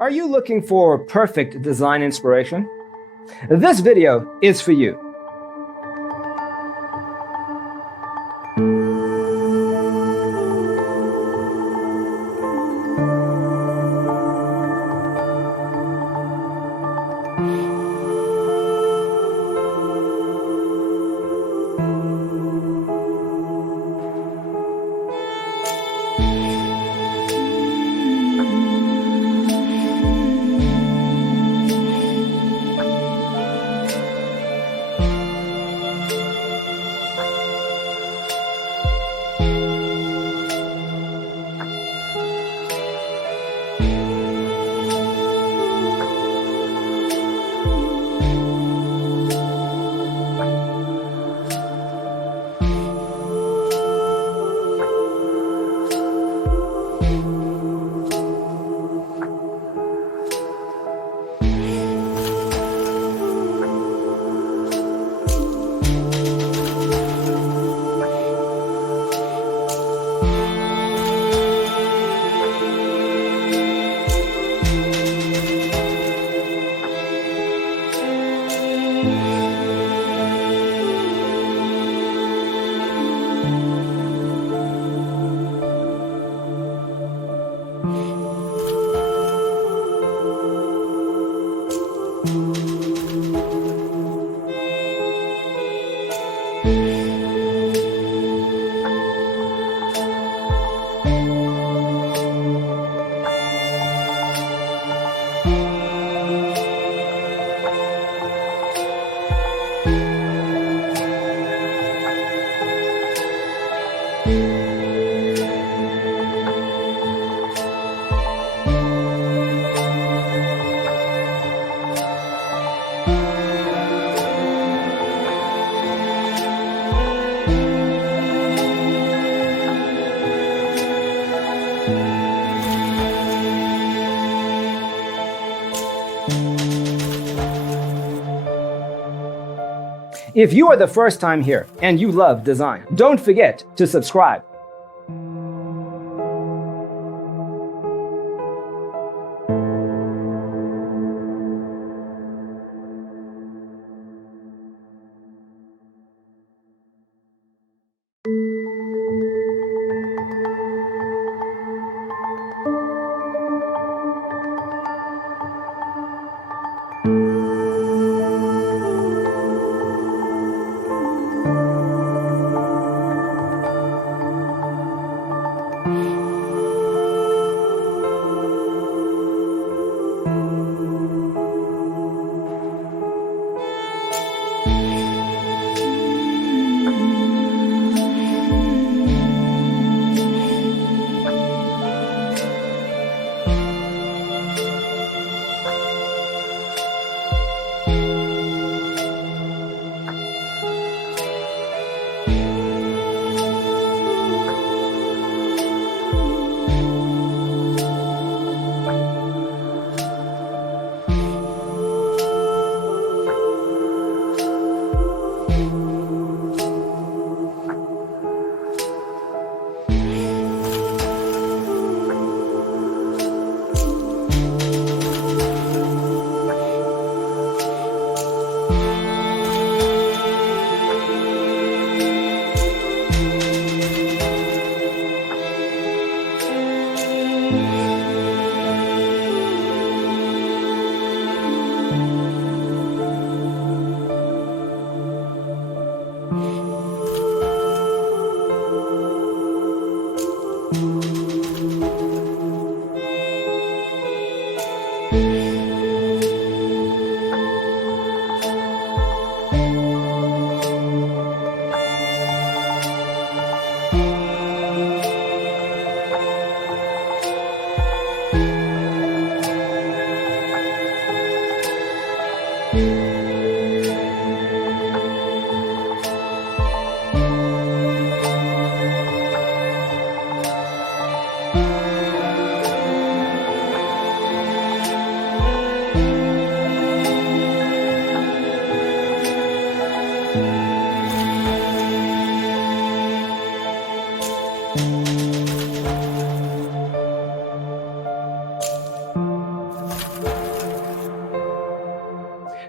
Are you looking for perfect design inspiration? This video is for you. If you are the first time here and you love design, don't forget to subscribe.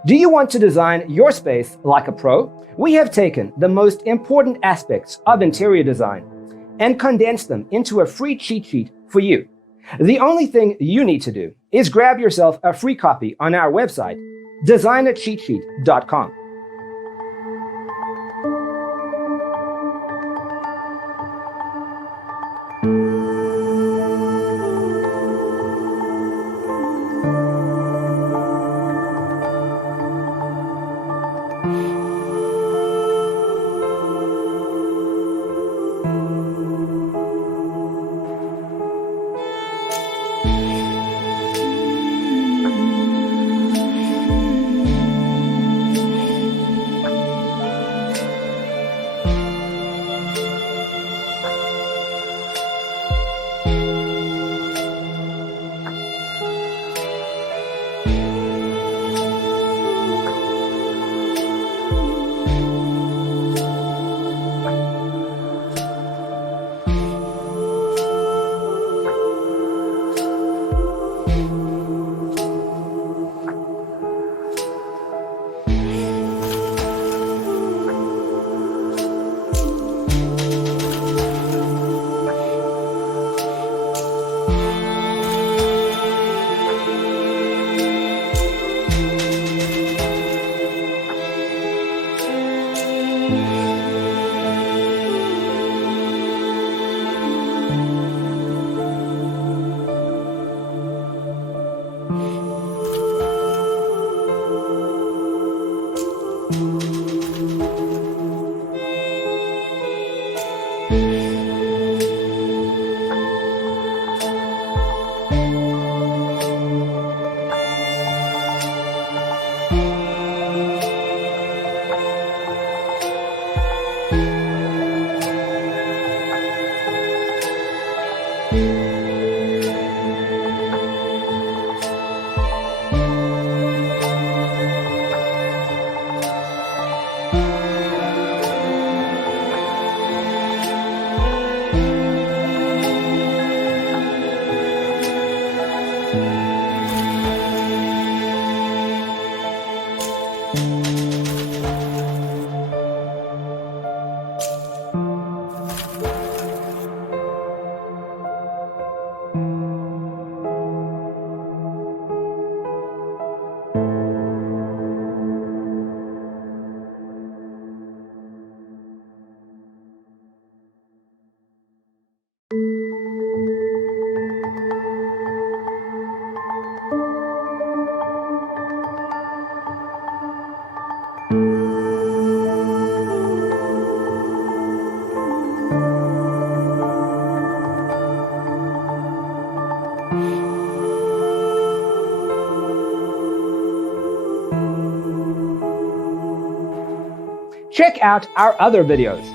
Do you want to design your space like a pro? We have taken the most important aspects of interior design and condensed them into a free cheat sheet for you. The only thing you need to do is grab yourself a free copy on our website, designercheatsheet.com. Check out our other videos.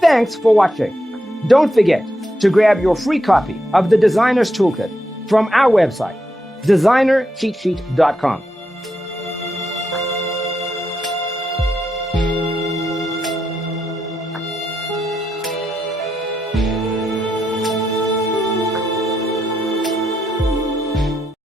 Thanks for watching. Don't forget to grab your free copy of the Designer's Toolkit from our website, designercheatsheet.com.